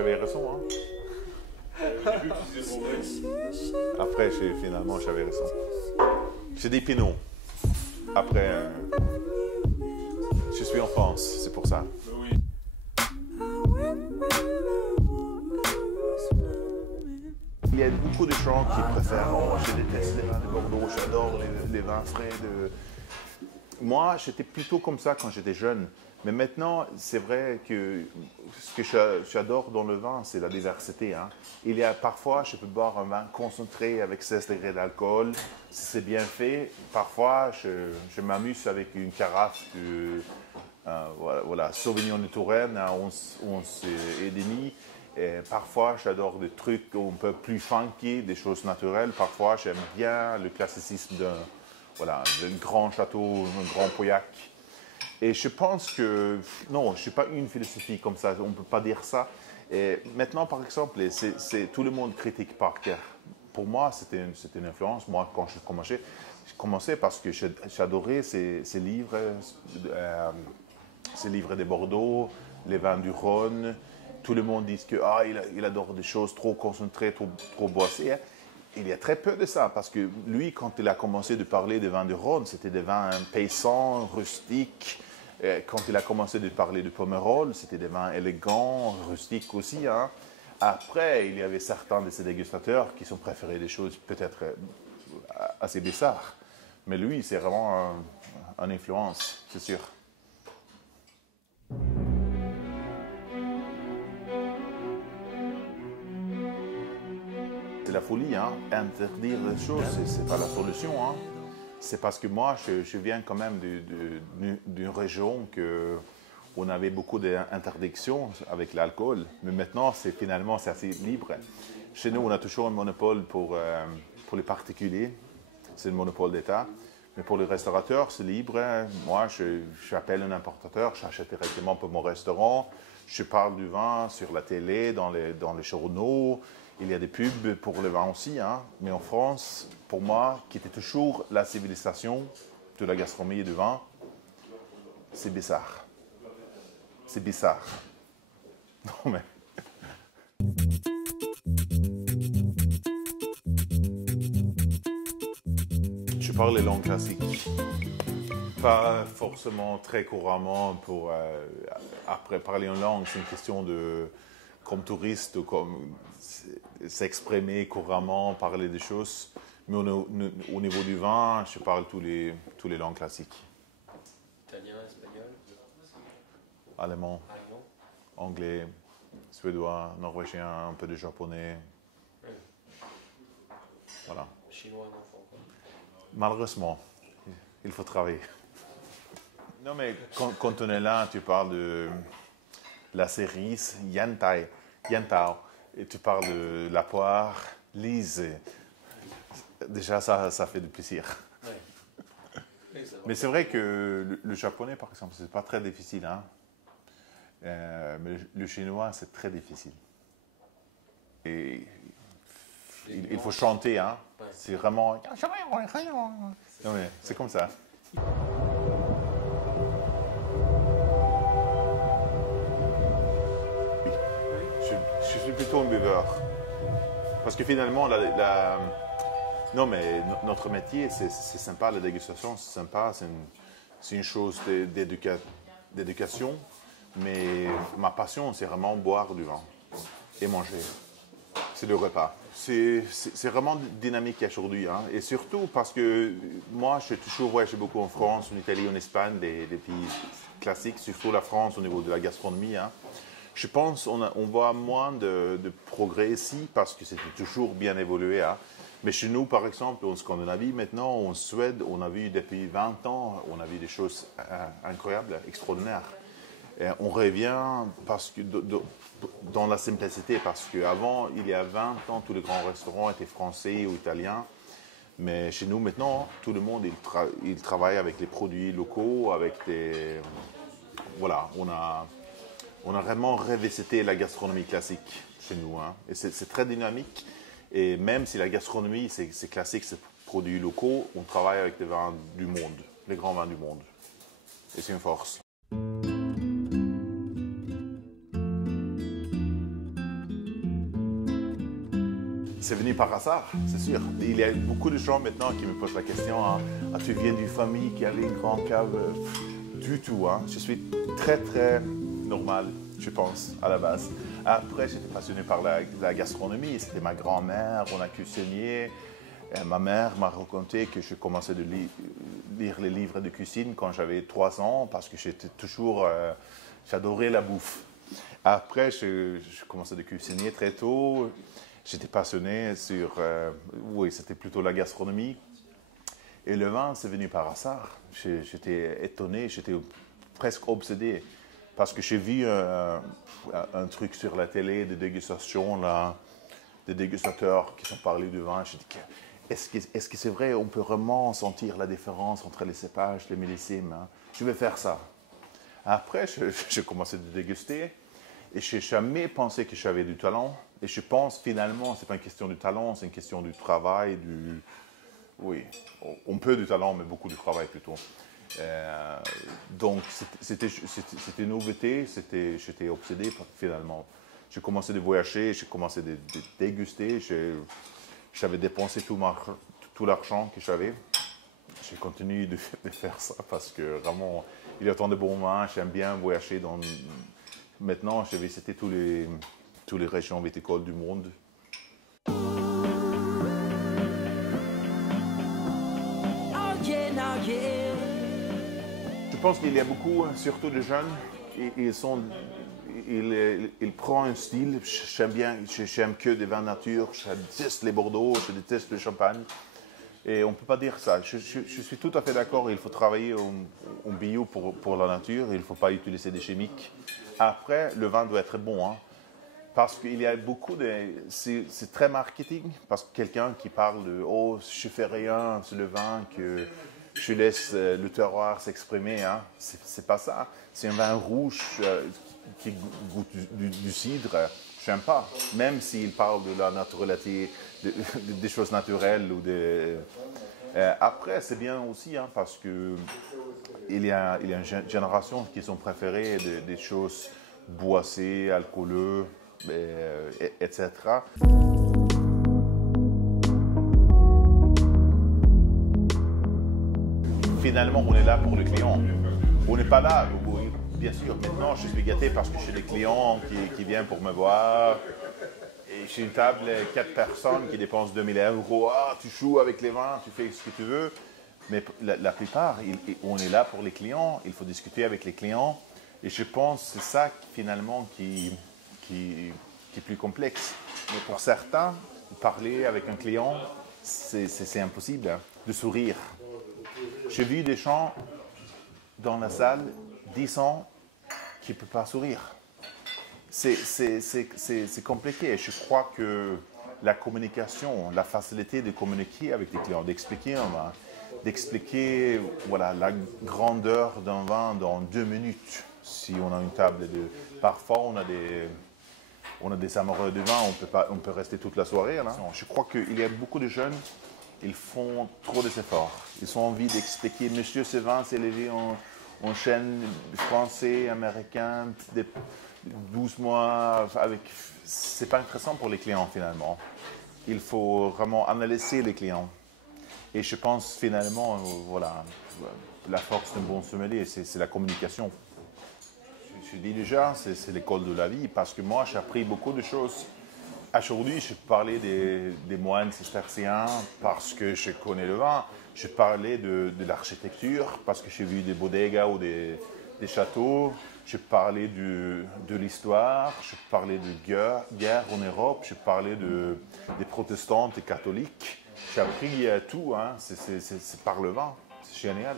j'avais raison, hein. Après, finalement, j'avais raison. J'ai des pinots. Après, je suis en France, c'est pour ça. Oui. Il y a beaucoup de gens qui préfèrent, oh, je déteste les vins de Bordeaux, j'adore les vins frais de... Moi, j'étais plutôt comme ça quand j'étais jeune. Mais maintenant, c'est vrai que ce que j'adore dans le vin, c'est la diversité, hein. Il y a parfois, je peux boire un vin concentré avec 16 degrés d'alcool, si c'est bien fait. Parfois, je m'amuse avec une carafe de voilà, Sauvignon de Touraine à 11 et demi. Et parfois, j'adore des trucs un peu plus funky, des choses naturelles. Parfois, j'aime bien le classicisme d'un grand château, un grand Pauillac. Et je pense que, non, je n'ai pas une philosophie comme ça, on ne peut pas dire ça. Et maintenant, par exemple, tout le monde critique Parker. Pour moi, c'était une influence. Moi, quand j'ai commencé parce que j'adorais ces livres de Bordeaux, les vins du Rhône. Tout le monde dit qu'il adore des choses trop concentrées, trop boissées. Il y a très peu de ça, parce que lui, quand il a commencé de parler des vins du Rhône, c'était des vins paysans, rustiques. Quand il a commencé de parler de Pomerol, c'était des vins élégants, rustiques aussi, hein. Après, il y avait certains de ses dégustateurs qui ont préféré des choses peut-être assez bizarres. Mais lui, c'est vraiment une influence, c'est sûr. C'est la folie, hein. Interdire les choses, c'est pas la solution, hein. C'est parce que moi, je viens quand même d'une région où on avait beaucoup d'interdictions avec l'alcool. Mais maintenant, finalement, c'est assez libre. Chez nous, on a toujours un monopole pour les particuliers. C'est le monopole d'État. Mais pour les restaurateurs, c'est libre. Moi, j'appelle un importateur, j'achète directement pour mon restaurant. Je parle du vin sur la télé, dans les journaux. Il y a des pubs pour le vin aussi, hein. Mais en France, pour moi, qui était toujours la civilisation de la gastronomie et du vin, c'est bizarre. C'est bizarre. Non mais... Je parle les langues classiques. Pas forcément très couramment pour après parler une langue, c'est une question de comme touriste ou comme s'exprimer couramment, parler des choses. Mais au niveau du vin, je parle tous les langues classiques. Italien, espagnol, Allemand, anglais, suédois, norvégien, un peu de japonais. Voilà. Chinois, non, pas encore. Malheureusement, il faut travailler. Non, mais quand on est là, tu parles de la cerise, Yantao, et tu parles de la poire, lise. Déjà, ça fait du plaisir. Ouais. Mais c'est vrai que le japonais, par exemple, c'est pas très difficile, hein. Mais le chinois, c'est très difficile. Et il faut chanter, hein. Ouais. C'est vraiment... Non, mais c'est comme ça. Je suis plutôt un buveur. Parce que finalement, non, mais notre métier, c'est sympa, la dégustation, c'est sympa, c'est une chose d'éducation. Mais ma passion, c'est vraiment boire du vin et manger. C'est le repas. C'est vraiment dynamique aujourd'hui, hein. Et surtout parce que moi, je suis toujours voyagé beaucoup en France, en Italie, en Espagne, des pays classiques, surtout la France au niveau de la gastronomie, hein. Je pense qu'on voit moins de progrès ici parce que c'était toujours bien évolué, hein. Mais chez nous, par exemple, en Scandinavie, maintenant, en Suède, on a vu depuis 20 ans, on a vu des choses incroyables, extraordinaires. Et on revient parce que dans la simplicité, parce qu'avant, il y a 20 ans, tous les grands restaurants étaient français ou italiens. Mais chez nous, maintenant, tout le monde, il travaille avec les produits locaux, avec des... Voilà, on a vraiment revisité la gastronomie classique chez nous, hein. Et c'est très dynamique. Et même si la gastronomie, c'est classique, c'est produits locaux, on travaille avec les vins du monde, les grands vins du monde. Et c'est une force. c'est venu par hasard, c'est sûr. Il y a beaucoup de gens maintenant qui me posent la question, hein, ah, tu viens d'une famille qui avait une grande cave? Du tout, hein. Je suis très, très normal, je pense, à la base. Après, j'étais passionné par la gastronomie. C'était ma grand-mère, on a cuisiné. Ma mère m'a raconté que je commençais de lire les livres de cuisine quand j'avais 3 ans parce que j'adorais la bouffe. Après, je commençais de cuisiner très tôt. J'étais passionné sur, oui, c'était plutôt la gastronomie. Et le vin, c'est venu par hasard. J'étais étonné, j'étais presque obsédé. Parce que j'ai vu un truc sur la télé, des dégustations, là, des dégustateurs qui sont parlé du vin. J'ai dit, est-ce que c'est vrai, on peut vraiment sentir la différence entre les cépages, les millésimes, hein? Je vais faire ça. Après, j'ai commencé à déguster. Et je n'ai jamais pensé que j'avais du talent. Et je pense finalement, ce n'est pas une question du talent, c'est une question du travail, oui, on peut du talent, mais beaucoup de travail plutôt. Donc, c'était une nouveauté, j'étais obsédé finalement. J'ai commencé à voyager, j'ai commencé à déguster, j'avais dépensé tout l'argent que j'avais. J'ai continué de faire ça parce que vraiment, il y a tant de bons vins, j'aime bien voyager. Maintenant, j'ai visité toutes les régions viticoles du monde. Je pense qu'il y a beaucoup, surtout de jeunes, ils prennent un style. J'aime que des vins nature, je déteste les Bordeaux, je déteste le champagne. Et on ne peut pas dire ça. Je suis tout à fait d'accord, il faut travailler en bio pour la nature, il ne faut pas utiliser des chimiques. Après, le vin doit être bon, hein, parce qu'il y a beaucoup de... C'est très marketing, parce que quelqu'un qui parle de « Oh, je ne fais rien, c'est le vin que je laisse le terroir s'exprimer. Hein. » C'est pas ça. C'est un vin rouge qui goûte du cidre. Je n'aime pas, même s'il parle de la naturalité, des choses naturelles. Après, c'est bien aussi, hein, parce qu'il y a une génération qui sont préférées des choses boissées, alcooleuses, etc. Finalement, on est là pour le client. On n'est pas là. Bien sûr, maintenant, je suis gâté parce que j'ai des clients qui viennent pour me voir. Et j'ai une table, 4 personnes qui dépensent 2000 €. Ah, tu joues avec les vins, tu fais ce que tu veux. Mais la plupart, on est là pour les clients. Il faut discuter avec les clients. Et je pense que c'est ça, finalement, qui est plus complexe. Mais pour certains, parler avec un client, c'est impossible, hein, de sourire. J'ai vu des gens dans la salle, 10 ans, qui ne peuvent pas sourire. C'est compliqué. Je crois que la communication, la facilité de communiquer avec les clients, d'expliquer un vin, d'expliquer voilà, la grandeur d'un vin dans 2 minutes. Si on a une table parfois on a des amoureux de vin, on peut rester toute la soirée. Là. Je crois qu'il y a beaucoup de jeunes, ils font trop d'efforts. Ils ont envie d'expliquer, monsieur, ce vin s'est élevé en chêne français, américain, 12 mois. C'est pas intéressant pour les clients finalement. Il faut vraiment analyser les clients. Et je pense finalement, voilà, la force d'un bon sommelier, c'est la communication. Je dis déjà, c'est l'école de la vie, parce que moi, j'ai appris beaucoup de choses. Aujourd'hui, je parlais des moines cisterciens parce que je connais le vin. Je parlais de l'architecture parce que j'ai vu des bodegas ou des châteaux. Je parlais de l'histoire. Je parlais de guerre en Europe. Je parlais des protestants et catholiques. J'ai appris tout, hein. C'est par le vin. C'est génial.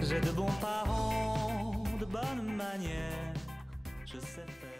J'ai de bons parents, de bonnes manières, je sais faire.